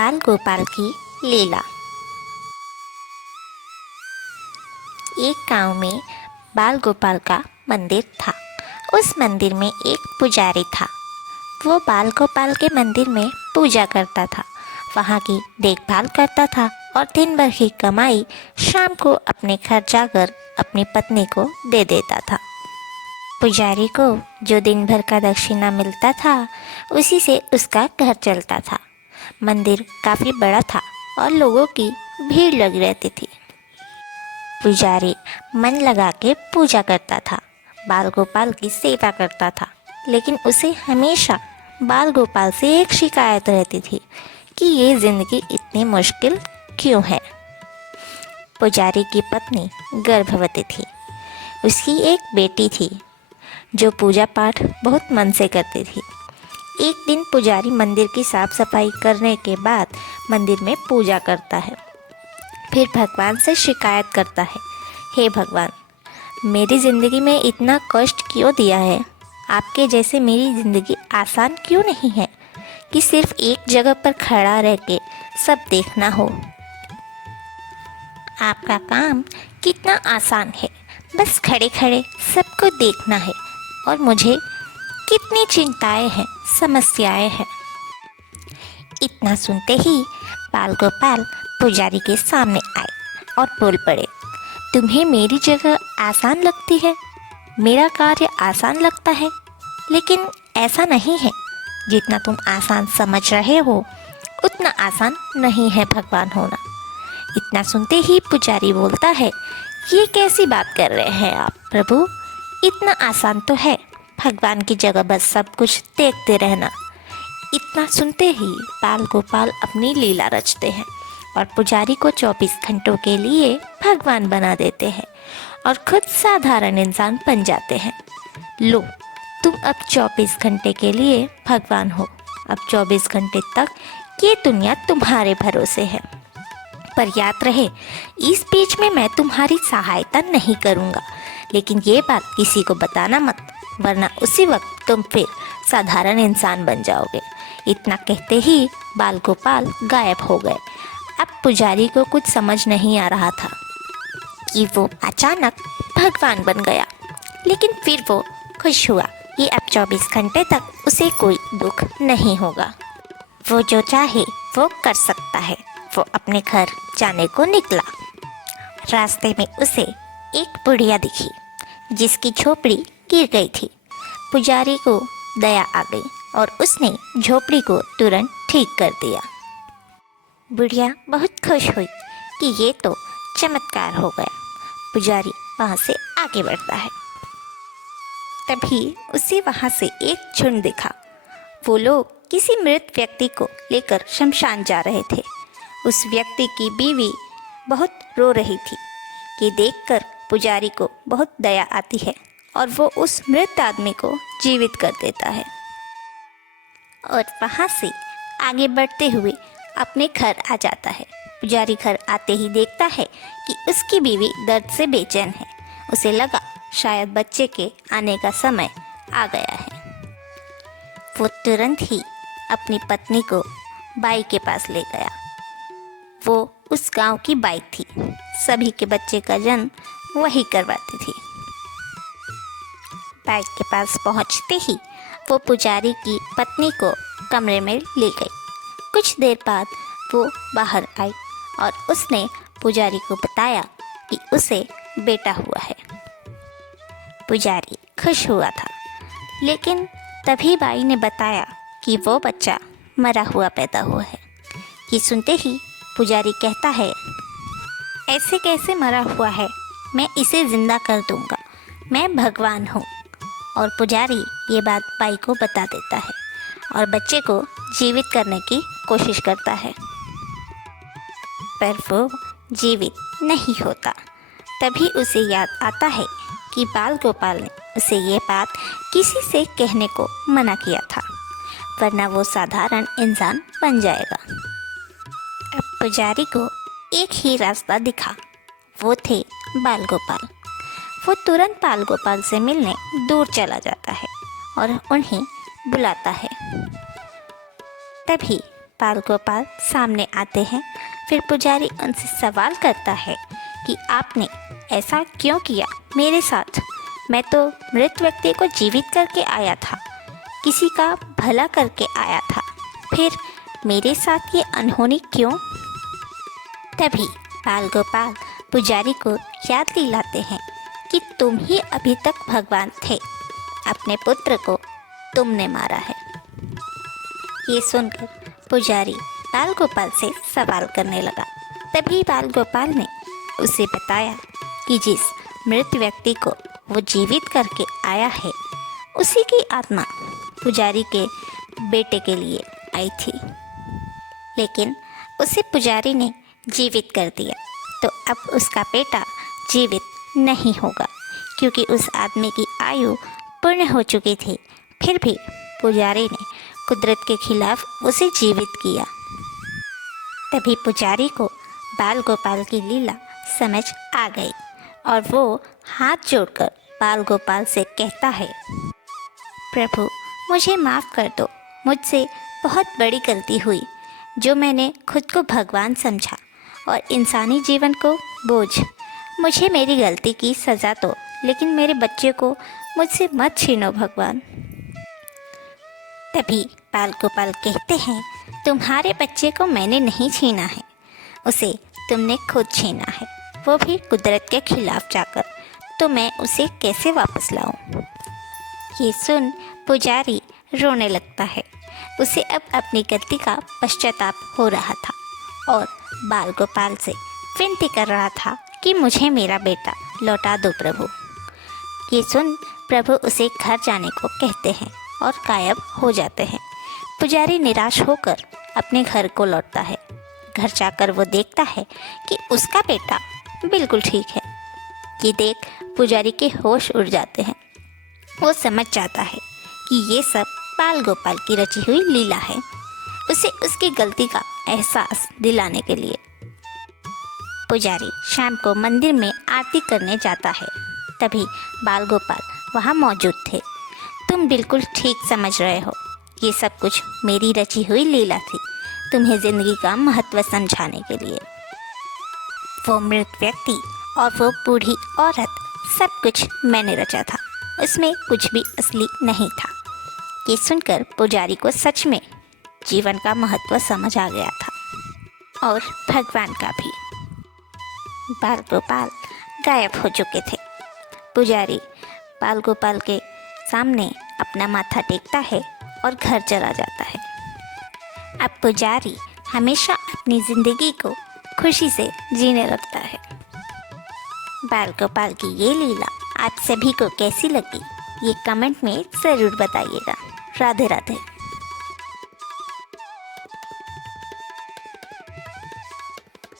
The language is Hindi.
बाल गोपाल की लीला। एक गांव में बाल गोपाल का मंदिर था। उस मंदिर में एक पुजारी था। वो बाल गोपाल के मंदिर में पूजा करता था, वहाँ की देखभाल करता था और दिन भर की कमाई शाम को अपने घर जाकर अपनी पत्नी को दे देता था। पुजारी को जो दिन भर का दक्षिणा मिलता था उसी से उसका घर चलता था। मंदिर काफ़ी बड़ा था और लोगों की भीड़ लगी रहती थी। पुजारी मन लगा के पूजा करता था, बाल गोपाल की सेवा करता था, लेकिन उसे हमेशा बाल गोपाल से एक शिकायत रहती थी कि ये ज़िंदगी इतनी मुश्किल क्यों है। पुजारी की पत्नी गर्भवती थी। उसकी एक बेटी थी जो पूजा पाठ बहुत मन से करती थी। एक दिन पुजारी मंदिर की साफ सफाई करने के बाद मंदिर में पूजा करता है। फिर भगवान से शिकायत करता है, हे भगवान, मेरी ज़िंदगी में इतना कष्ट क्यों दिया है? आपके जैसे मेरी ज़िंदगी आसान क्यों नहीं है कि सिर्फ एक जगह पर खड़ा रह के सब देखना हो। आपका काम कितना आसान है, बस खड़े खड़े सबको देखना है और मुझे कितनी चिंताएं हैं, समस्याएं हैं। इतना सुनते ही बाल गोपाल पुजारी के सामने आए और बोल पड़े, तुम्हें मेरी जगह आसान लगती है, मेरा कार्य आसान लगता है, लेकिन ऐसा नहीं है। जितना तुम आसान समझ रहे हो उतना आसान नहीं है भगवान होना। इतना सुनते ही पुजारी बोलता है, ये कैसी बात कर रहे हैं आप प्रभु? इतना आसान तो है भगवान की जगह बस सब कुछ देखते रहना। इतना सुनते ही बाल गोपाल अपनी लीला रचते हैं और पुजारी को 24 घंटों के लिए भगवान बना देते हैं और खुद साधारण इंसान बन जाते हैं। लो, तुम अब 24 घंटे के लिए भगवान हो। अब 24 घंटे तक ये दुनिया तुम्हारे भरोसे है। पर याद रहे, इस बीच में मैं तुम्हारी सहायता नहीं करूँगा, लेकिन ये बात किसी को बताना मत, वरना उसी वक्त तुम फिर साधारण इंसान बन जाओगे। इतना कहते ही बाल गोपाल गायब हो गए। अब पुजारी को कुछ समझ नहीं आ रहा था कि वो अचानक भगवान बन गया, लेकिन फिर वो खुश हुआ कि अब 24 घंटे तक उसे कोई दुख नहीं होगा। वो जो चाहे वो कर सकता है। वो अपने घर जाने को निकला। रास्ते में उसे एक बुढ़िया दिखी जिसकी झोपड़ी गिर गई थी। पुजारी को दया आ गई और उसने झोपड़ी को तुरंत ठीक कर दिया। बुढ़िया बहुत खुश हुई कि ये तो चमत्कार हो गया। पुजारी वहाँ से आगे बढ़ता है। तभी उसे वहाँ से एक झुंड दिखा। वो लोग किसी मृत व्यक्ति को लेकर शमशान जा रहे थे। उस व्यक्ति की बीवी बहुत रो रही थी कि देखकर पुजारी को बहुत दया आती है और वो उस मृत आदमी को जीवित कर देता है और वहाँ से आगे बढ़ते हुए अपने घर आ जाता है। पुजारी घर आते ही देखता है कि उसकी बीवी दर्द से बेचैन है। उसे लगा शायद बच्चे के आने का समय आ गया है। वो तुरंत ही अपनी पत्नी को बाई के पास ले गया। वो उस गांव की बाई थी। सभी के बच्चे का जन्म वही करवाती थी। बाई के पास पहुंचते ही वो पुजारी की पत्नी को कमरे में ले गई। कुछ देर बाद वो बाहर आई और उसने पुजारी को बताया कि उसे बेटा हुआ है। पुजारी खुश हुआ था, लेकिन तभी बाई ने बताया कि वो बच्चा मरा हुआ पैदा हुआ है। ये सुनते ही पुजारी कहता है, ऐसे कैसे मरा हुआ है? मैं इसे जिंदा कर दूंगा, मैं भगवान हूँ। और पुजारी ये बात बाई को बता देता है और बच्चे को जीवित करने की कोशिश करता है, पर वो जीवित नहीं होता। तभी उसे याद आता है कि बाल गोपाल ने उसे ये बात किसी से कहने को मना किया था, वरना वो साधारण इंसान बन जाएगा। अब पुजारी को एक ही रास्ता दिखा, वो थे बाल गोपाल। वो तुरंत बाल गोपाल से मिलने दूर चला जाता है और उन्हें बुलाता है। तभी बाल गोपाल सामने आते हैं, फिर पुजारी उनसे सवाल करता है कि आपने ऐसा क्यों किया मेरे साथ? मैं तो मृत व्यक्ति को जीवित करके आया था, किसी का भला करके आया था, फिर मेरे साथ ये अनहोनी क्यों? तभी बाल गोपाल पुजारी को याद दिलाते हैं कि तुम ही अभी तक भगवान थे, अपने पुत्र को तुमने मारा है। ये सुनकर पुजारी बाल गोपाल से सवाल करने लगा। तभी बाल गोपाल ने उसे बताया कि जिस मृत व्यक्ति को वो जीवित करके आया है, उसी की आत्मा पुजारी के बेटे के लिए आई थी, लेकिन उसे पुजारी ने जीवित कर दिया, तो अब उसका बेटा जीवित नहीं होगा, क्योंकि उस आदमी की आयु पूर्ण हो चुकी थी। फिर भी पुजारी ने कुदरत के खिलाफ उसे जीवित किया। तभी पुजारी को बाल गोपाल की लीला समझ आ गई और वो हाथ जोड़कर बाल गोपाल से कहता है, प्रभु मुझे माफ़ कर दो, मुझसे बहुत बड़ी गलती हुई जो मैंने खुद को भगवान समझा और इंसानी जीवन को बोझ। मुझे मेरी गलती की सज़ा दो, लेकिन मेरे बच्चे को मुझसे मत छीनो भगवान। तभी बाल गोपाल कहते हैं, तुम्हारे बच्चे को मैंने नहीं छीना है, उसे तुमने खुद छीना है, वो भी कुदरत के खिलाफ जाकर, तो मैं उसे कैसे वापस लाऊं? ये सुन पुजारी रोने लगता है। उसे अब अपनी गलती का पश्चाताप हो रहा था और बाल गोपाल से विनती कर रहा था कि मुझे मेरा बेटा लौटा दो प्रभु। ये सुन प्रभु उसे घर जाने को कहते हैं और गायब हो जाते हैं। पुजारी निराश होकर अपने घर को लौटता है। घर जाकर वो देखता है कि उसका बेटा बिल्कुल ठीक है। ये देख पुजारी के होश उड़ जाते हैं। वो समझ जाता है कि ये सब बाल गोपाल की रची हुई लीला है, उसे उसकी गलती का एहसास दिलाने के लिए। पुजारी शाम को मंदिर में आरती करने जाता है। तभी बाल गोपाल वहाँ मौजूद थे। तुम बिल्कुल ठीक समझ रहे हो, ये सब कुछ मेरी रची हुई लीला थी, तुम्हें ज़िंदगी का महत्व समझाने के लिए। वो मृत व्यक्ति और वो बूढ़ी औरत, सब कुछ मैंने रचा था, उसमें कुछ भी असली नहीं था। ये सुनकर पुजारी को सच में जीवन का महत्व समझ आ गया था और भगवान का भी। बाल गोपाल गायब हो चुके थे। पुजारी बाल गोपाल के सामने अपना माथा टेकता है और घर चला जाता है। अब पुजारी हमेशा अपनी ज़िंदगी को खुशी से जीने लगता है। बाल गोपाल की ये लीला आप सभी को कैसी लगी, ये कमेंट में ज़रूर बताइएगा। राधे राधे।